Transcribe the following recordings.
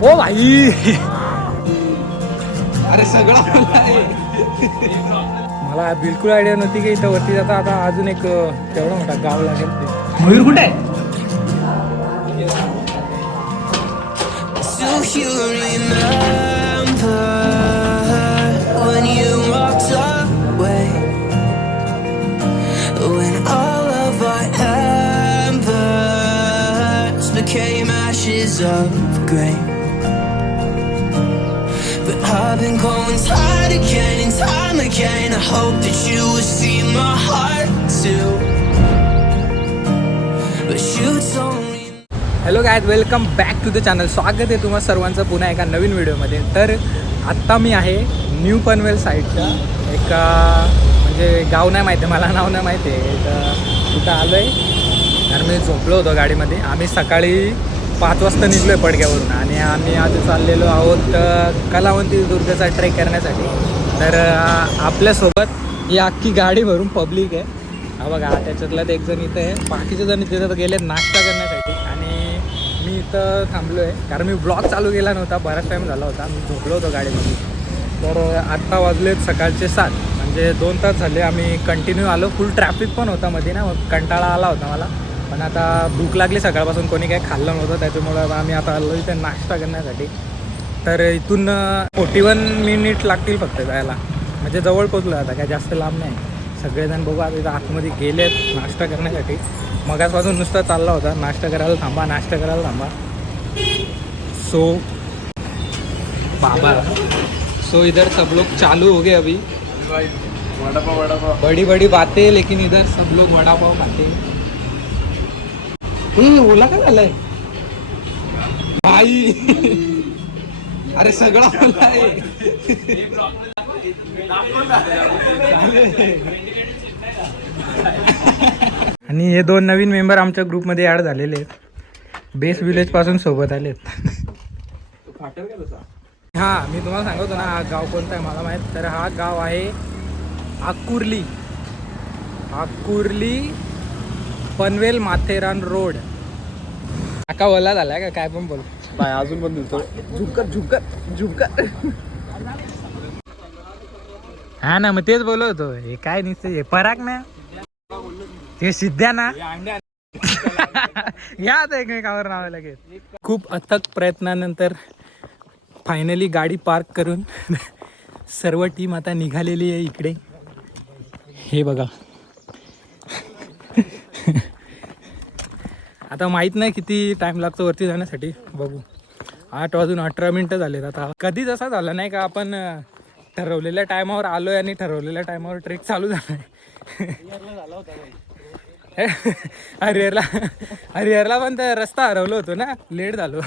वो भाई. अरे सगळं मला बिलकुल आयडिया नव्हती की इथं वरती जाता. आता अजून एक तेवढं मोठा गाव लागेल ते. मयूर कुठे? Came ashes of grey I've been going tired again and time again. I hope that you will see my heart too. But you told me hello guys welcome back to the channel स्वागत आहे तुम्हा सर्वांचं पुन्हा एका नवीन व्हिडिओमध्ये. तर आत्ता मी आहे न्यू पनवेल साईडच्या. एका म्हणजे गाव नाही माहिती आहे मला नाव नाही माहिती आहे. तर तिथं आलो आहे कारण मी झोपलो होतो गाडीमध्ये. आम्ही सकाळी पाच वाजता निघलो आहे पडक्यावरून आणि आम्ही आज चाललेलो आहोत कलावंती दुर्गचा ट्रेक करण्यासाठी. तर आपल्यासोबत ही अख्खी गाडी भरून पब्लिक आहे. हा बघा त्याच्यातला एक जण इथं आहे. बाकीचे जण तिथं गेले नाश्ता करण्यासाठी. आणि मी इथं थांबलो आहे कारण मी ब्लॉग चालू केला नव्हता बराच टाईम झाला होता. मी झोपलो होतो गाडीमध्ये. तर आत्ता वाजलेत सकाळचे सात. म्हणजे दोन तास झाले आम्ही कंटिन्यू आलो. फुल ट्रॅफिक पण होता मध्ये ना मग कंटाळा आला होता मला. पण आता भूक लागली सकाळपासून कोणी काही खाल्लं नव्हतं त्याच्यामुळं आम्ही आता आलो इथे नाश्ता करण्यासाठी. तर इथून फोर्टी वन मिनिट लागतील फक्त जायला. म्हणजे जवळ पोचलो आता काय जास्त लांब नाही. सगळेजण बघू आता इथं आतमध्ये गेलेत नाश्ता करण्यासाठी. मगासपासून नुसता चालला होता नाश्ता करायला थांबा नाश्ता करायला थांबा. सो बाबा. सो इधर सब लोग चालू हो गए अभी. बड़ी बड़ी बातें लेकिन इधर सब लोग वड़ा पाव खाते. हैं हम्म, ओला काय झालाय? आई अरे सगळं आणि हे दोन नवीन मेंबर आमच्या ग्रुपमध्ये ॲड झालेले आहेत. बेस विलेजपासून सोबत आलेत. हा मी तुम्हाला सांगतो ना हा गाव कोणता आहे मला माहीत. तर हा गाव आहे आकुर्ली. आकुर्ली पनवेल माथेरान रोड. काका ओला झालाय का? काय पण बोल. नाही अजून पण दिसतो झुमकर झुमकर झुमकर हा ना मग तेच बोलत होतो हे काय नुसतं हे पराग ना? हे सिद्ध्या ना? या आता एकमेकावर नाव लगेच. खूप अथक प्रयत्नानंतर फायनली गाडी पार्क करून सर्व टीम आता निघालेली आहे इकडे. हे बघा. आता माहीत नाही किती टाईम लागतो वरती जाण्यासाठी. बघू. आठ वाजून अठरा मिनटं झालेत आता. कधीच असा झाला नाही का आपण ठरवलेल्या टायमावर आलोय आणि ठरवलेल्या टायमावर ट्रेक चालू झालाय. हरिहरला हरिहरला पण तर रस्ता हरवलो होतो ना. लेट झालो.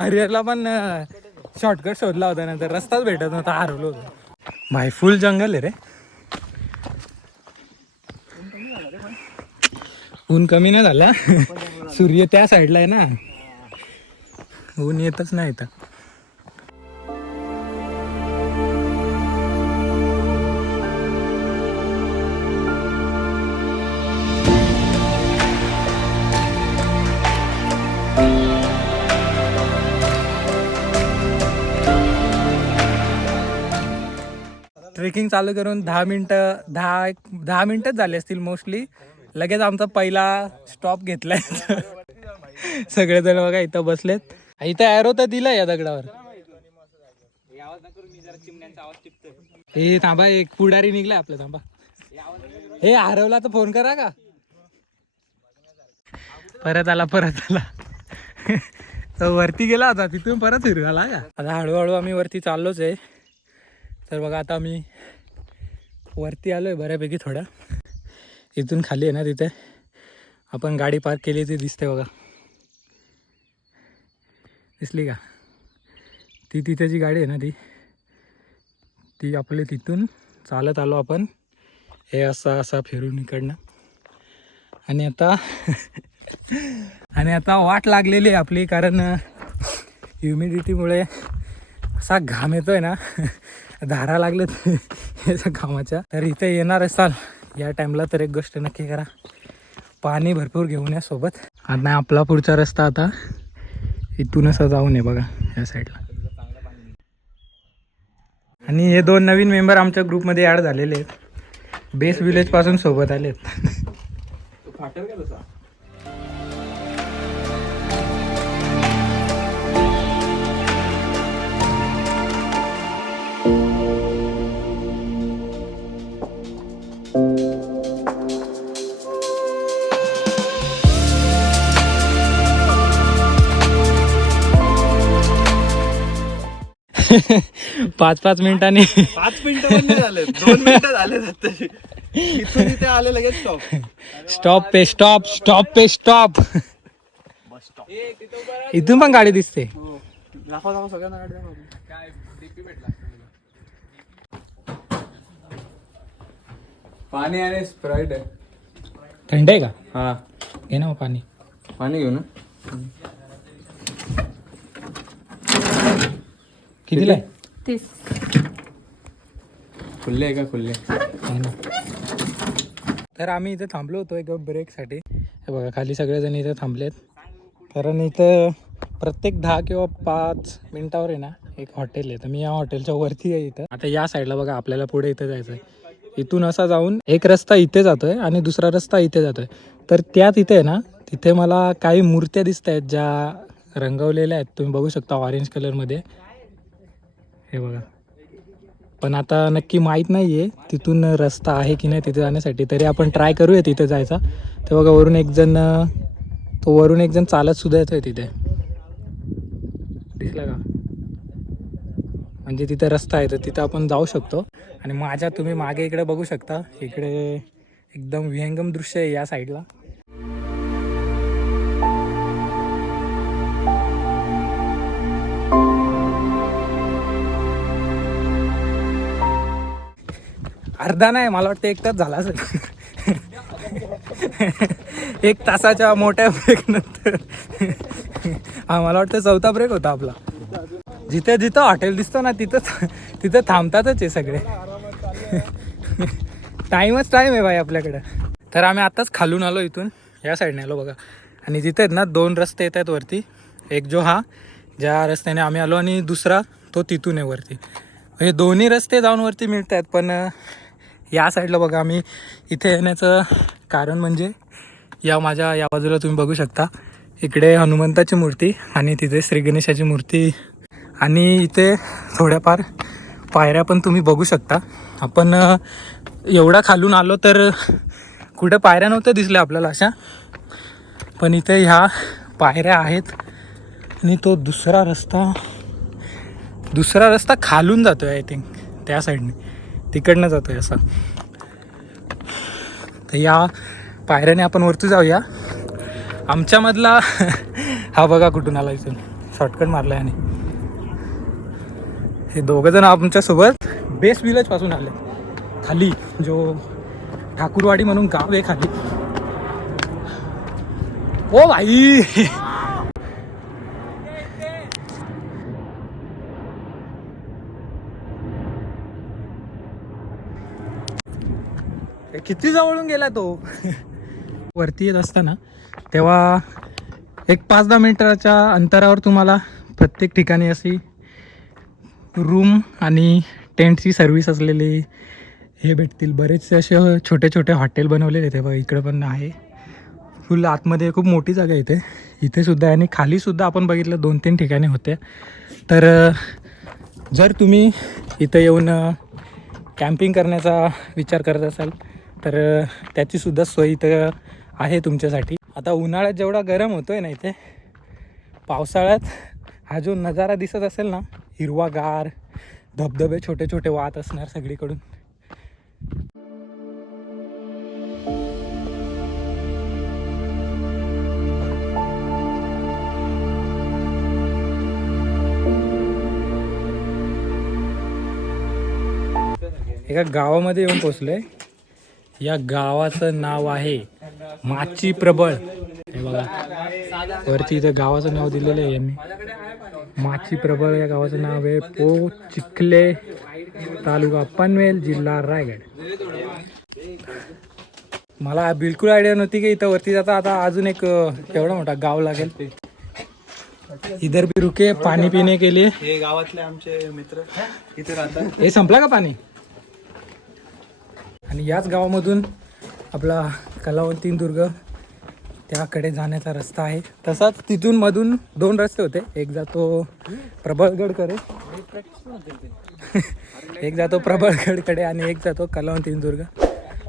हरिहरला पण शॉर्टकट शोधला होता नंतर रस्ताच भेटत नव्हता हरवलो होतो. भाई फुल जंगल आहे रे. ऊन कमी नाही झाला. सूर्य त्या साईडला आहे ना. ऊन येतच नाही इथं. ट्रेकिंग चालू करून दहा मिनटं दहा दहा मिनटंच झाले असतील मोस्टली लगेच आमचा पहिला स्टॉप घेतलाय. सगळेजण बघा इथं बसलेत. इथं ॲरो तर दिलाय या दगडावर. हे थांबा एक पुढारी निघलाय आपला थांबा. हे हरवला तर फोन करा का? परत आला परत आला. तो वरती गेला होता तिथून परत फिरवाला का? आता हळूहळू आम्ही वरती चाललोच आहे. तर बघा आता आम्ही वरती आलो आहे बऱ्यापैकी थोडा. इथून खाली आहे ना तिथे. आपण गाडी पार्क केली ती दिसते बघा. दिसली का? ती तिथे जी गाडी आहे ना ती. ती आपली तिथून चालत आलो आपण. हे असं असं फिरून इकडनं. आणि आता आणि आता वाट लागलेली आहे आपली कारण ह्युमिडिटीमुळे असा घाम येतोय ना. धारा लागलेत याच्या कामाच्या. तर इथे येणार असाल या टाईमला तर एक गोष्ट नक्की करा. पाणी भरपूर घेऊन या सोबत. आता आपला पुढचा रस्ता आता इथूनच जाऊन आहे बघा या साईडला आणि हे दोन नवीन मेंबर आमच्या ग्रुपमध्ये ॲड झालेले आहेत. बेस विलेजपासून सोबत आले आहेत पाच पाच मिनिटांनी. पाच मिनिटं झाले. दोन मिनिटं झाले. इथून इथे आले लगेच स्टॉप स्टॉप पे स्टॉप स्टॉप पे स्टॉप इथून पण गाडी दिसते. दाखवा दाखवा सगळ्यांना गाडी दाखवा. पाणी आणि स्प्राईट आहे. थंड आहे का? हा. घे ना पाणी. पाणी घेऊ ना. कितीला आहे? खुल्ले आहे का? खुल्ले. आहे ना. तर आम्ही इथे थांबलो होतो एक ब्रेकसाठी. हे बघा खाली सगळेजण इथे थांबलेत. कारण इथं प्रत्येक दहा किंवा पाच मिनिटावर आहे ना एक हॉटेल आहे. तर मी या हॉटेलच्या वरती आहे इथं. आता या साईडला बघा आपल्याला पुढे इथं जायचं आहे इथून असा जाऊन एक रस्ता इथे जातोय आणि दुसरा रस्ता इथे जातोय. तर त्यात इथे आहे ना तिथे मला काही मूर्त्या दिसत आहेत ज्या रंगवलेल्या आहेत. तुम्ही बघू शकता ऑरेंज कलरमध्ये हे बघा. पण आता नक्की माहीत नाही आहे तिथून रस्ता आहे की नाही तिथे जाण्यासाठी. तरी आपण ट्राय करूया तिथे जायचा. ते बघा वरून एक जण तो वरून एक जण चालत सुद्धा आहे तिथे. दिसला का? म्हणजे तिथे रस्ता आहे तर तिथं आपण जाऊ शकतो. आणि माझ्या तुम्ही मागे इकडे बघू शकता. इकडे एकदम विहंगम दृश्य आहे या साईडला अर्धा नाही मला वाटतं एक तास झाला असेल. एक तासाच्या मोठ्या ब्रेक नंतर. हा मला वाटतं चौथा ब्रेक होता आपला. जिथे जिथं हॉटेल दिसतो ना तिथं तिथं थांबतातच आहे सगळे. टाईमच टाईम आहे भाई आपल्याकडं. तर आम्ही आत्ताच खालून आलो इथून या साईडने आलो बघा. आणि जिथे आहेत ना दोन रस्ते येत आहेत वरती. एक जो हा ज्या रस्त्याने आम्ही आलो आणि दुसरा तो तिथून आहे वरती. हे दोन्ही रस्ते जाऊन वरती मिळत आहेत पण या साईडला बघा आम्ही इथे येण्याचं कारण म्हणजे या माझ्या या बाजूला तुम्ही बघू शकता. इकडे हनुमंताची मूर्ती आणि तिथे श्री गणेशाची मूर्ती आणि इथे थोड्याफार पायऱ्या पण तुम्ही बघू शकता. आपण एवढा खालून आलो तर कुठे पायऱ्या नव्हत्या दिसल्या आपल्याला अशा. पण इथे ह्या पायऱ्या आहेत आणि तो दुसरा रस्ता दुसरा रस्ता खालून जातो आहे आय थिंक त्या साईडने. तिकडनं जातो आहे असा. तर या पायऱ्याने आपण वरती जाऊया. आमच्यामधला हा बघा कुठून आला इथून. शॉर्टकट मारला आणि हे दोघं जण आमच्यासोबत बेस विलेजपासून आले. खाली जो ठाकूरवाडी म्हणून गाव आहे खाली. ओ भाई किती जवळून गेला तो? वरती येत असताना तेव्हा एक पाच दहा मिनिटाच्या अंतरावर तुम्हाला प्रत्येक ठिकाणी अशी रूम आणि टेंटची सर्विस असलेली हे भेटतील. बरेचसे असे छोटे छोटे हॉटेल बनवलेले ते बघा पण आहे. फुल आतमध्ये खूप मोठी जागा इथे. इथेसुद्धा आणि खालीसुद्धा आपण बघितलं दोन तीन ठिकाणी होते तर जर तुम्ही इथं येऊन कॅम्पिंग करण्याचा विचार करत असाल तर त्याचीसुद्धा सोय इथं आहे तुमच्यासाठी. आता उन्हाळ्यात जेवढा गरम होतो आहे ना इथे पावसाळ्यात हा जो नजारा दिसत असेल ना हिरवागार धबधबे छोटे छोटे वाहत असणार सगळीकडून. एका गावामध्ये येऊन पोचलोय या गावाचं नाव आहे माची प्रबळ. हे बघा. वरती इथं गावाचं नाव दिलेलं आहे मी माची प्रबळ या गावाचं नाव आहे पो चिखले तालुका पनवेल जिल्हा रायगड. मला बिलकुल आयडिया नव्हती की इथं वरती जाता. आता अजून एक अं, एवढा मोठा गाव लागेल. इधर भी रुके पाणी पिणे के लिए. हे गावातले आमचे मित्र. इथे राहतात. हे संपला का पाणी? आणि याच गावामधून आपला कलावंतीन दुर्ग त्याकडे जाण्याचा रस्ता आहे. तसाच तिथून मधून दोन रस्ते होते. एक जातो प्रबळगडकडे. एक जातो प्रबळगडकडे आणि एक जातो कलावंतीन दुर्ग.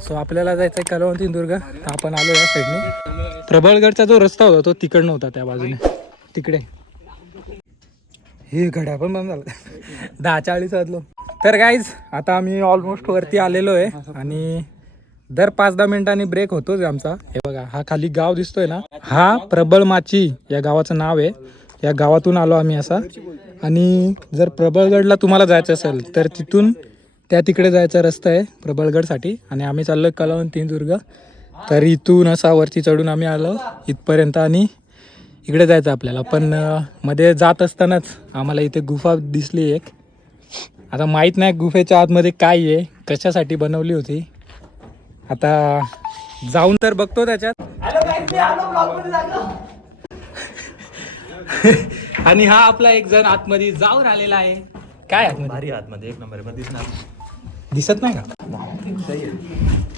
सो आपल्याला जायचं आहे कलावंतीन दुर्ग. तर आपण आलो या साईडने प्रबळगडचा जो रस्ता होता तो तिकडनं होता त्या बाजूने. तिकडे. हे घड्या पण बंद झालं. दहा चाळीस वाजलो तर गाईज आता आम्ही ऑलमोस्ट वरती आलेलो आहे आणि दर पाच दहा मिनिटांनी ब्रेक होतोच आमचा. हे बघा हा खाली गाव दिसतोय ना? हा प्रबळ माची या गावाचं नाव आहे. या गावातून आलो आम्ही असा. आणि जर प्रबळगडला तुम्हाला जायचं असेल तर तिथून त्या तिकडे जायचा रस्ता आहे प्रबळगडसाठी. आणि आम्ही चाललो कलावंती दुर्ग तर इथून असा वरती चढून आम्ही आलो इथपर्यंत आणि इकडे जायचं आपल्याला. पण मध्ये जात असतानाच आम्हाला इथे गुफा दिसली एक. आता माहीत नाही गुफेच्या आतमध्ये काय आहे कशासाठी बनवली होती. आता जाऊन तर बघतो त्याच्यात. आणि हा आपला एक जण आतमध्ये जाऊन आलेला आहे. काय आतमध्ये? भारी आतमध्ये एक नंबर दिसणार. दिसत नाही का?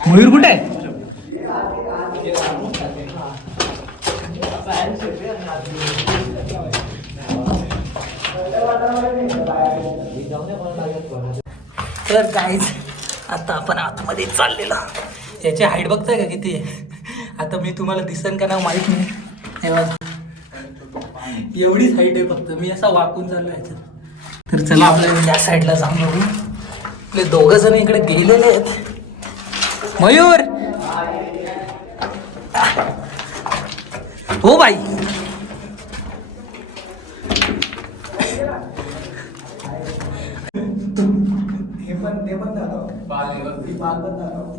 मयूर कुठे आहे? तर गाईज आता आपण आतमध्ये चाललेलो. याची हाईट बघताय का किती? आहे आता मी तुम्हाला दिसन का ना माहीत नाही. एवढीच हाईट आहे फक्त. मी असा वाकून चाललो याच्यात. तर चला आपल्याला त्या साईडला जाऊन बघू. आपले दोघ जण इकडे गेलेले आहेत. मयूर! हो बाई!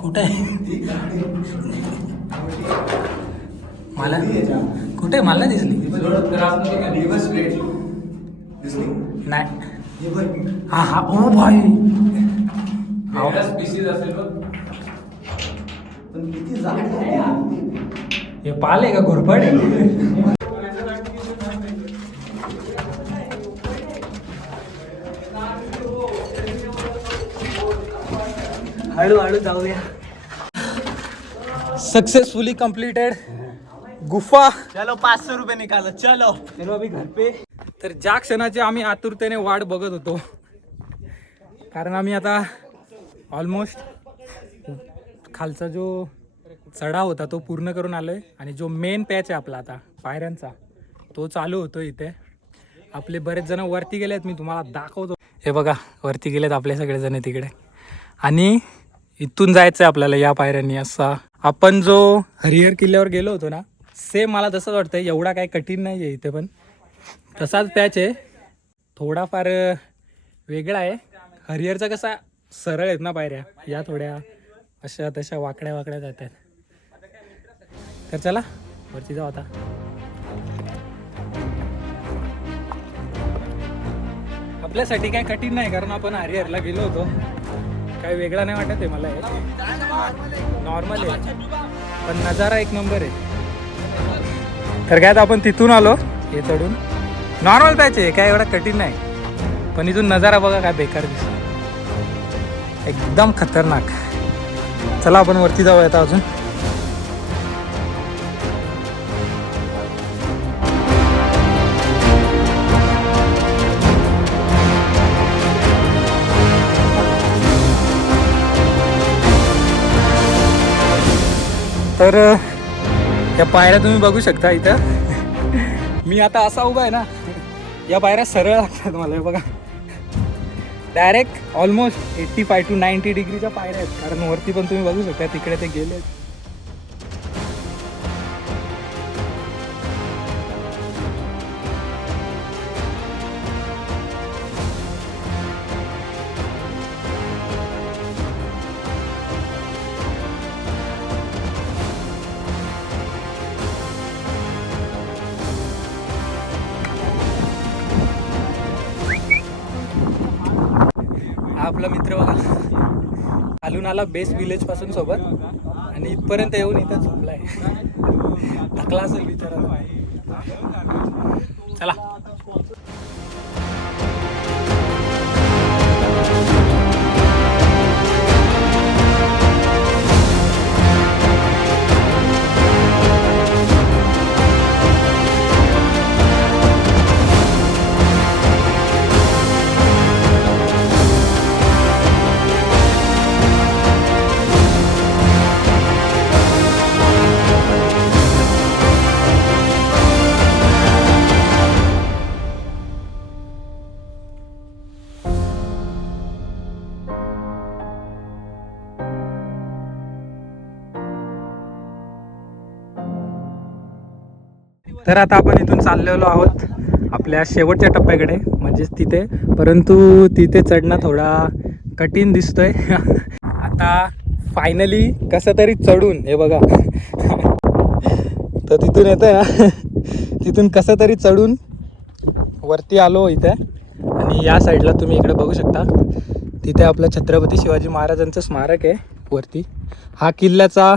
कुठे? मला? कुठे? मला नाही दिसली. नाही. हा हा. ओ भाई. हे. पाल का घोरपड? हळूहळू जाऊया. सक्सेसफुली कंप्लीटेड गुफा. चलो पाच सौ रुपये निकालो. चलो. चलो अभी घर पे. तर ज्या क्षणाची आम्ही आतुरतेने वाट बघत होतो कारण आम्ही आता ऑलमोस्ट खालचा जो चढाव होता तो पूर्ण करून आलोय. आणि जो मेन पॅच आहे आपला आता पायऱ्यांचा तो चालू होतो इथे. आपले बरेच जण वरती गेलेत मी तुम्हाला दाखवतो. हे बघा वरती गेलेत आपले सगळे जण तिकडे. आणि इथून जायचं आहे आपल्याला या पायऱ्यांनी असा. आपण जो हरिहर किल्ल्यावर गेलो होतो ना सेम मला तसंच वाटतं एवढा काही कठीण नाही आहे इथे पण. तसाच पॅच आहे. थोडाफार वेगळा आहे. हरिहरचा कसा सरळ आहेत ना पायऱ्या या थोड्या अशा तशा वाकड्या वाकड्या जातात तर चला वरती जाऊ आता. आपल्यासाठी काय कठीण नाही कारण आपण हरिहरला गेलो होतो. काय वेगळा नाही वाटत आहे मला नॉर्मल आहे. पण नजारा एक नंबर आहे. तर काय आपण तिथून आलो हे चढून. नॉर्मल पॅच आहे काय एवढा कठीण नाही. पण इथून नजारा बघा काय बेकार दिसतो एकदम खतरनाक. चला आपण वरती जाऊया आता अजून. तर या पायऱ्या तुम्ही बघू शकता इथं. मी आता असा उभा आहे ना या पायऱ्या सरळ लागतात मला बघा. Direct almost eighty five to ninety डिग्रीच्या पायऱ्या आहेत कारण वरती पण तुम्ही बघू शकता तिकडे ते गेले आहेत आपला मित्र बघा. खालून आला बेस्ट विलेजपासून सोबत. आणि आणि इथपर्यंत येऊन इथं झोपलाय. थकला असेल बिचारा तर आता आपण इथून चाललेलो आहोत आपल्या शेवटच्या टप्प्याकडे म्हणजेच तिथे. परंतु तिथे चढणं थोडा कठीण दिसतोय. आता फायनली कसं तरी चढून हे बघा. तर तिथून येतं ना. तिथून कसं तरी चढून वरती आलो इथे. आणि या साईडला तुम्ही इकडे बघू शकता. तिथे आपलं छत्रपती शिवाजी महाराजांचं स्मारक आहे वरती. हा किल्ल्याचा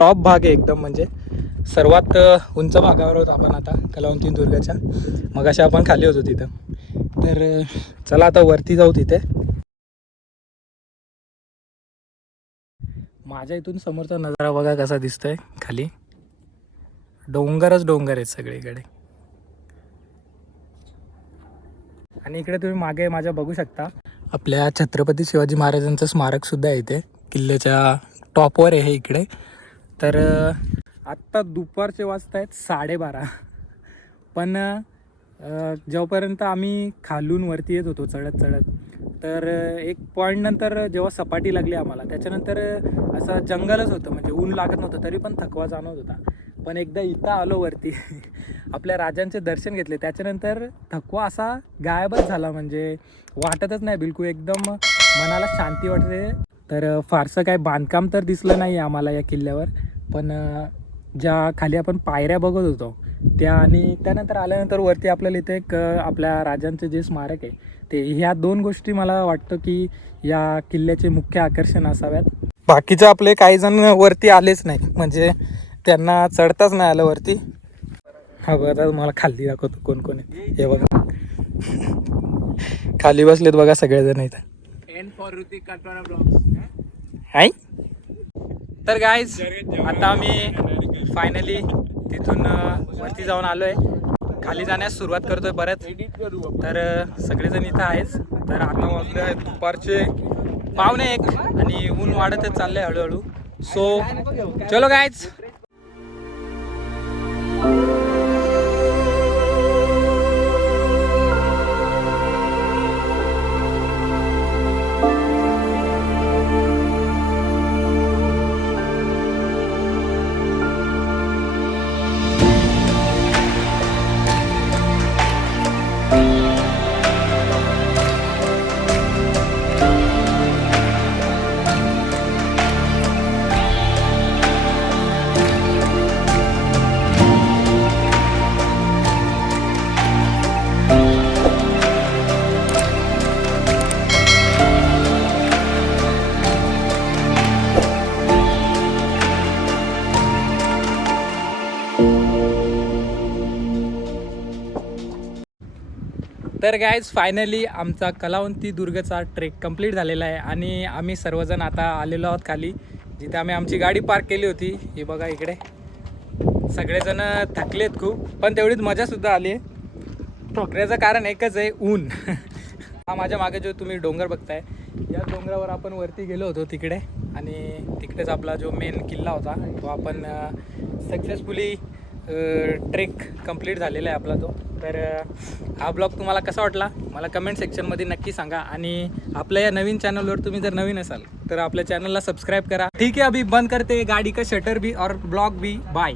टॉप भाग आहे एकदम म्हणजे. सर्वात उंच भागावर होतो आपण आता कलावंती दुर्गाच्या. मग अशा आपण खाली होतो तिथं. तर चला आता वरती जाऊ तिथे. माझ्या इथून समोरचा नजारा बघा कसा दिसतोय खाली. डोंगरच डोंगर आहेत सगळीकडे. आणि इकडे तुम्ही मागे माझ्या बघू शकता आपल्या छत्रपती शिवाजी महाराजांचं स्मारक सुद्धा आहे इथे. किल्ल्याच्या टॉपवर आहे इकडे. तर आत्ता दुपारचे वाजत आहेत साडेबारा. पण जेव्हापर्यंत आम्ही खालून वरती येत होतो चढत चढत तर एक पॉईंट नंतर जेव्हा सपाटी लागली आम्हाला त्याच्यानंतर असं जंगलच होतं म्हणजे ऊन लागत नव्हतं तरी पण थकवा जाणवत होता. पण एकदा इथं आलो वरती आपल्या राजांचे दर्शन घेतले त्याच्यानंतर थकवा असा गायबच झाला म्हणजे वाटतच नाही बिलकुल एकदम मनाला शांती वाटते. तर फारसं काय बांधकाम तर दिसलं नाही आम्हाला या किल्ल्यावर पण ज्या खाली आपण पायऱ्या बघत होतो त्या आणि त्यानंतर आल्यानंतर वरती आपल्याला इथे एक आपल्या राजांचे जे स्मारक आहे ते ह्या दोन गोष्टी मला वाटतं की या किल्ल्याचे मुख्य आकर्षण असाव्यात. बाकीचे आपले काही जण वरती आलेच नाही म्हणजे त्यांना चढताच नाही आलं वरती. हा बघा तुम्हाला खाली दाखवतो कोण कोण आहे. हे बघा. खाली बसलेत बघा सगळेजण इथं. N for Hrithik Katwara blog hi तर गाईज आता आम्ही फायनली तिथून वरती जाऊन आलोय. खाली जाण्यास सुरुवात करतोय परत. तर सगळेजण इथं आहेच. तर आता वाजले आहेत दुपारचे पावणे एक आणि ऊन वाढतच चाललंय हळूहळू. सो चलो गाईज तर गायज फायनली आमचा कलावंती दुर्गचा ट्रेक कंप्लीट झालेला आहे आणि आम्ही सर्वजण आता आलेलो आहोत खाली. जिथे आम्ही आमची गाडी पार्क केली होती. ही बघा इकडे. सगळेजण थकलेत खूप पण तेवढीच मजासुद्धा आली आहे. ठोकण्याचं कारण एकच आहे ऊन. हा माझ्या मागे जो तुम्ही डोंगर बघताय या डोंगरावर आपण वरती गेलो होतो तिकडे. आणि तिकडेच आपला जो मेन किल्ला होता तो आपण सक्सेसफुली ट्रेक कंप्लीट झालेला आहे आपला तो. तर हा ब्लॉग तुम्हाला कसा वाटला? मला कमेंट सेक्शनमध्ये नक्की सांगा. आणि आपल्या या नवीन चॅनलवर तुम्ही जर नवीन असाल तर आपल्या चॅनलला सबस्क्राईब करा. ठीक आहे अभी बंद करते. गाडी का शटर भी और ब्लॉग भी. बाय